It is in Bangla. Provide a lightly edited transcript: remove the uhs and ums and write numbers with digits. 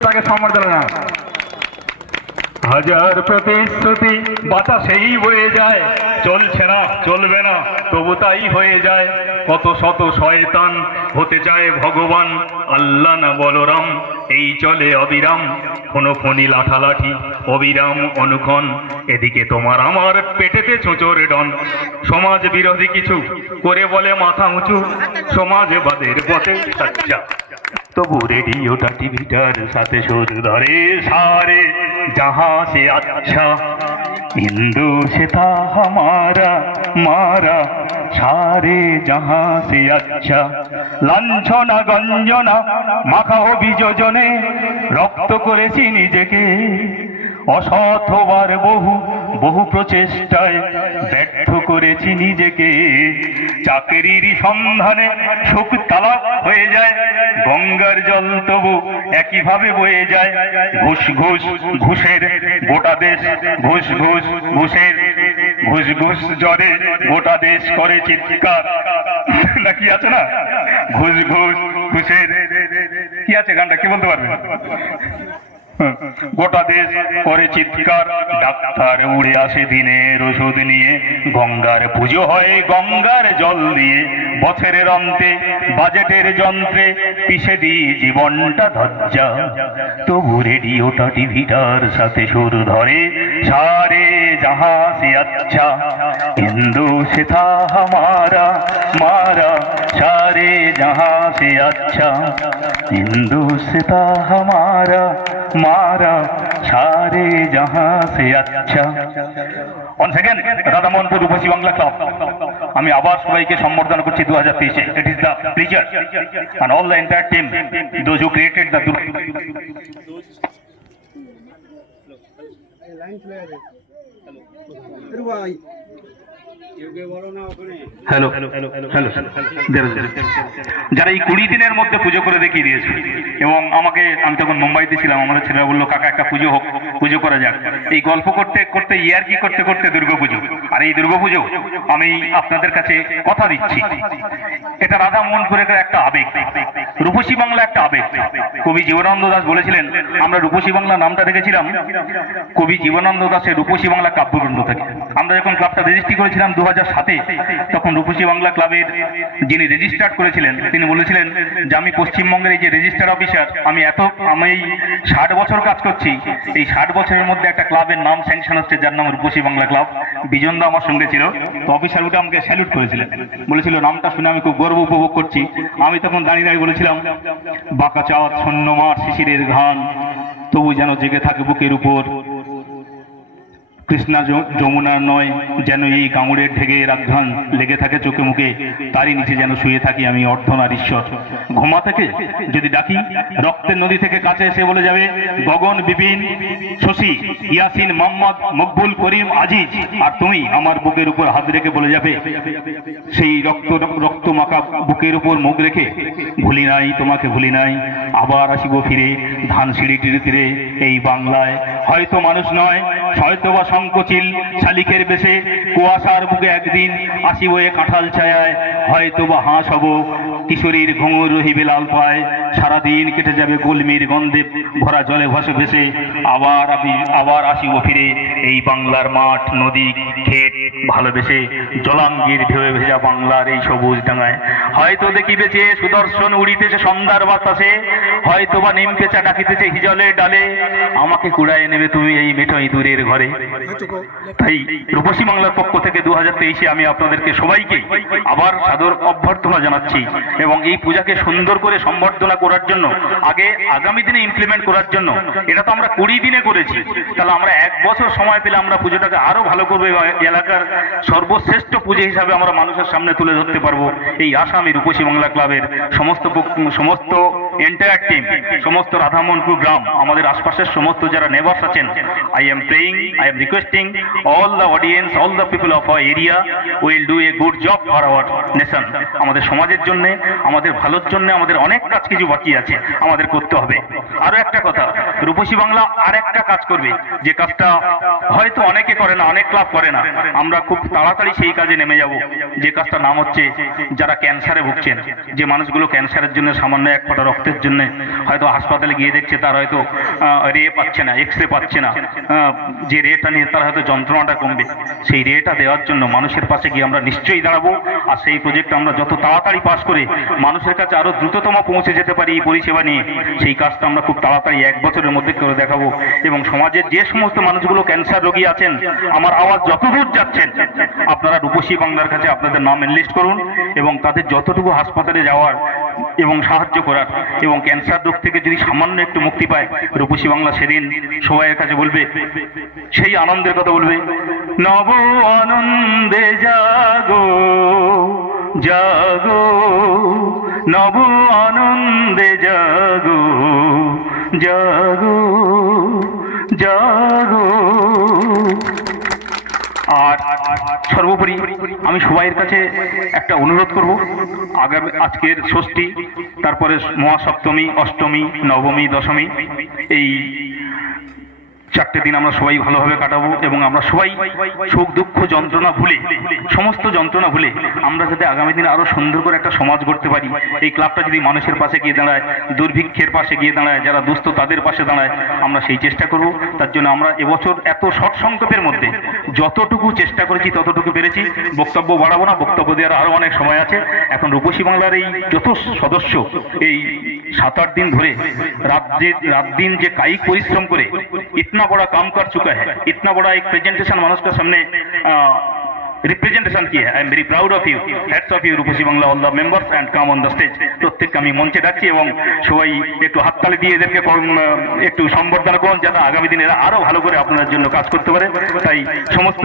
তাকে সম্বর্ধনা। হাজার প্রতিশ্রুতি বাতাসেই বয়ে যায়, চলছে না চলবে না তবু তাই হয়ে যায়। কত শত শয়তান হতে চায় ভগবান, আল্লাহ না বলরাম এই চলে অবিরাম। ফোনি লাঠালাঠি অবিরাম অনুক্ষণ, এদিকে তোমার আমার পেটেতে চোঁচোর ডন। সমাজ বিরোধী কিছু করে বলে মাথা উঁচু, সমাজবাদের পথে সাচ্চা। তবু রেডিওটা টিভিটার সাথে সুর ধরে, সারে जहाँ से अच्छा हिंदू से था हमारा मारा, सारे जहाँ से अच्छा। লাঞ্ছনা গঞ্জনা মাখা অভিযোজনে রক্ত করেছি নিজেকে, অসৎ হবার বহু বহু প্রচেষ্টায় ব্যর্থ করেছি নিজেকে। চাকরির সন্ধানে সুখ তালাক হয়ে যায়, গঙ্গার জল তবু একইভাবে বয়ে যায়। ঘুষ ঘুষ ঘুষের গোটা দেশ, ঘুষ ঘুষ ঘুষের ঘুষ ঘুষ জ্বরে গোটা দেশ করে চিৎকার। না কি আছে না, ঘুষ ঘুষ ঘুষের কি আছে গানটা, কি বলতে পারবে? গোটা দেশ করে চিৎকার, ডাক্তার উড়ে আসে দিনের ওষুধ নিয়ে, গঙ্গার পুজো হয় গঙ্গার জল দিয়ে। বছরের অন্তে বাজেটের যন্ত্রে পিষে দিই জীবনটা ধজ্জা, তবু রেডিওটা টিভিটার সাথে সুর ধরে, সারে जहाँ से अच्छा हिंदू से था हमारा मारा, सारे जहाँ से अच्छा हिंदू से था हमारा मारा, सारे जहाँ से अच्छा। Once again, রাধা মোহনপুর রূপসী বাংলা ক্লাব, আমি আবার সবাইকে সম্বর্ধনা করছি 2023-এ। It is the preacher and all the entire team, those who created the hello hello যারা এই 20 দিনের মধ্যে পুজো করে দেখিয়ে দিয়েছে। এবং আমাকে, আমি তখন মুম্বাইতে ছিলাম, আমাদের ছেলেরা বললো কাকা একটা পুজো হোক, পুজো করা যাক। এই গল্প করতে করতে ইয়ার্কি করতে করতে দুর্গাপুজো, আর এই দুর্গাপুজো আমি আপনাদের কাছে কথা দিচ্ছি, এটা রাধা মোহনপুরের একটা আবেগ, রূপসী বাংলা একটা আবেগ। কবি জীবনানন্দ দাশ বলেছিলেন, আমরা রূপসী বাংলা নামটা রেখেছিলাম কবি জীবনানন্দ দাশের রূপসী বাংলা কাব্যগ্রন্থ থেকে। আমরা যখন ক্লাবটা রেজিস্ট্রি করেছিলাম 2007-এ, তখন রূপসী বাংলা ক্লাবের যিনি রেজিস্টার্ড করেছিলেন তিনি বলেছিলেন যে আমি পশ্চিমবঙ্গের এই যে রেজিস্টার অফিসার, আমি 60 বছর কাজ করছি, এই 60 বছরের মধ্যে একটা ক্লাবের নাম স্যাংশন হচ্ছে যার নাম রূপসী বাংলা ক্লাব। বিজনদা আমার সঙ্গে ছিল, তো অফিসার উঠে আমাকে স্যালুট করেছিলেন, বলেছিল নামটা শুনে আমি খুব গর্ব উপভোগ করছি। আমি তখন দাঁড়িয়ে দাঁড়িয়ে বলেছিলাম, বাঁকা চাঁদ শূন্য মাঠ শিশিরের ঘান, তবু যেন জেগে থাকে বুকের উপর, কৃষ্ণা যমুনার নয় যেন এই কামড়ের ঢেকে রাজধান লেগে থাকে চোখে মুখে, তারই নিচে যেন শুয়ে থাকি আমি অর্ধনারীশ্বর। ঘুমা থেকে যদি ডাকি রক্তের নদী থেকে কাছে এসে বলে যাবে গগন বিপিন শশী ইয়াসিন মোহাম্মদ মকবুল করিম আজিজ, আর তুমি আমার বুকের উপর হাত রেখে বলে যাবে সেই রক্ত মাখা বুকের উপর মুখ রেখে, ভুলি নাই তোমাকে ভুলি নাই, আবার আসিব ফিরে ধানসিঁড়িটির তীরে এই বাংলায়। হয়তো মানুষ নয়, হয়তো বা সংকোচিল শালিকের বেশে, কুয়াশার বুকে একদিন আসিব এ কাঁঠাল ছায়ায়, হয়তো বা হাঁস হব কিশোরীর ঘুঙুর রহিবে লাল পায়, সারাদিন কেটে যাবে গুলমির গন্ধে ভরা জলে ভাসে ভেসে, আবার আসিব ফিরে এই বাংলার মাঠ নদী ক্ষেত ভালোবেসে, জলাঙ্গির ঢেউয়ে ভেজা বাংলার এই সবুজ ডাঙায়। হয়তো দেখিবেছে সুদর্শন উড়িতেছে সন্ধ্যার বাতাসে, হয়তো বা নিম পেঁচা ডাকিতেছে হিজলের ডালে, আমাকে কুড়ায় নেবে তুমি এই মেঠোই দূরের ঘরে। তাই রূপসী বাংলার পক্ষ থেকে 2023-এ আমি আপনাদেরকে সবাইকে আবার সাদর অভ্যর্থনা জানাচ্ছি, এবং এই পূজাকে সুন্দর করে সম্বর্ধনা করার জন্য, আগামী দিনে ইমপ্লিমেন্ট করার জন্য, এটা তো আমরা 20 দিনে করেছি, তাহলে আমরা 1 বছর সময় পেলে আমরা পুজোটাকে আরো ভালো করবো, এলাকার সর্বশ্রেষ্ঠ পুজো হিসাবে আমরা মানুষের সামনে তুলে ধরতে পারবো। এই আশা আমি রূপসী বাংলা ক্লাবের সমস্ত এন্টায়ার টিম, সমস্ত রাধামোহনপুর গ্রাম, আমাদের আশপাশের সমস্ত যারা নেবার্স আছেন, I am praying, I am requesting all the audience, all the people of our area will do a good job for our nation. আমাদের সমাজের জন্য, আমাদের ভালোর জন্য, আমাদের অনেক কাজ কিছু বাকি আছে আমাদের করতে হবে। আরো একটা কথা, রূপসী বাংলা আর একটা কাজ করবে, যে কাজটা হয়তো অনেকে করে না, অনেক ক্লাব করে না, আমরা খুব তাড়াতাড়ি সেই কাজে নেমে যাব। যে কাজটার নাম হচ্ছে, যারা ক্যান্সারে ভুগছেন, যে মানুষগুলো ক্যান্সারের জন্য সামান্য এক ফোঁটা রক্তের জন্য হয়তো হাসপাতালে গিয়ে দেখছে তার হয়তো রে পাচ্ছে না, এক্স রে পাচ্ছে না, যে রেটা নিয়ে তার হয়তো যন্ত্রণাটা কমবে, সেই রেটা দেওয়ার জন্য মানুষের পাশে গিয়ে আমরা নিশ্চয়ই দাঁড়াবো। আর সেই প্রজেক্ট আমরা যত তাড়াতাড়ি পাস করে মানুষের কাছে আরো দ্রুততম পৌঁছে যেতে পারি এই পরিষেবা নিয়ে, সেই কাজটা আমরা খুব তাড়াতাড়ি 1 বছরের মধ্যে করে দেখাবো। এবং সমাজের যে সমস্ত মানুষগুলো ক্যান্সার রোগী আছেন, আমার আওয়াজ যতদূর যাচ্ছেন, আপনারা রূপসী বাংলার কাছে আপনাদের নাম এনলিস্ট করুন এবং তাদের যতটুকু হাসপাতালে যাওয়ার এবং সাহায্য করার, এবং ক্যান্সার রোগ থেকে যদি সামান্য একটু মুক্তি পায়, রূপসী বাংলা সেদিন সবাইয়ের কাছে বলবে, সেই আনন্দের কথা বলবে, নব আনন্দে জাগো জাগো, নব আনন্দে জাগো জাগো জাগো। আর সর্বোপরি আমি সবাইয়ের কাছে একটা অনুরোধ করব, আগামী আজকের ষষ্ঠী, তারপরে মহাসপ্তমী, অষ্টমী, নবমী, দশমী, এই 4টে দিন আমরা সবাই ভালোভাবে কাটাবো এবং আমরা সবাই সুখ দুঃখ যন্ত্রণা ভুলে, সমস্ত যন্ত্রণা ভুলে আমরা যাতে আগামী দিনে আরো সুন্দর করে একটা সমাজ গড়তে পারি। এই ক্লাবটা যদি মানুষের পাশে গিয়ে দাঁড়ায়, দুর্ভিক্ষের পাশে গিয়ে দাঁড়ায়, যারা দুস্থ তাদের পাশে দাঁড়ায়, আমরা সেই চেষ্টা করব। তার জন্য আমরা এবছর এত শর্ট সংক্ষেপের মধ্যে যতটুকু চেষ্টা করেছি ততটুকু পেরেছি। বক্তব্য বাড়াবো না, বক্তব্য দেওয়ার আরো অনেক সময় আছে। এখন রূপসী বাংলার এই যত সদস্য এই 7-8 दिन धरे रात दिन जे कायिक परिश्रम करे इतना बड़ा काम कर चुका है, इतना बड़ा एक प्रेजेंटेशन मानुष के सामने रिप्रेजेंटेशन किया है। I am very proud of you, heads of you Rupsi Bangla, all the members and come on the stage. प्रत्येक আমি মঞ্চে ডাকছি এবং সবাই একটু হাততালি দিয়ে এদেরকে একটু সম্বর্ধনা করুন, যাতে আগামী দিনে এরা আরো ভালো করে আপনাদের জন্য কাজ করতে পারে। তাই সমস্ত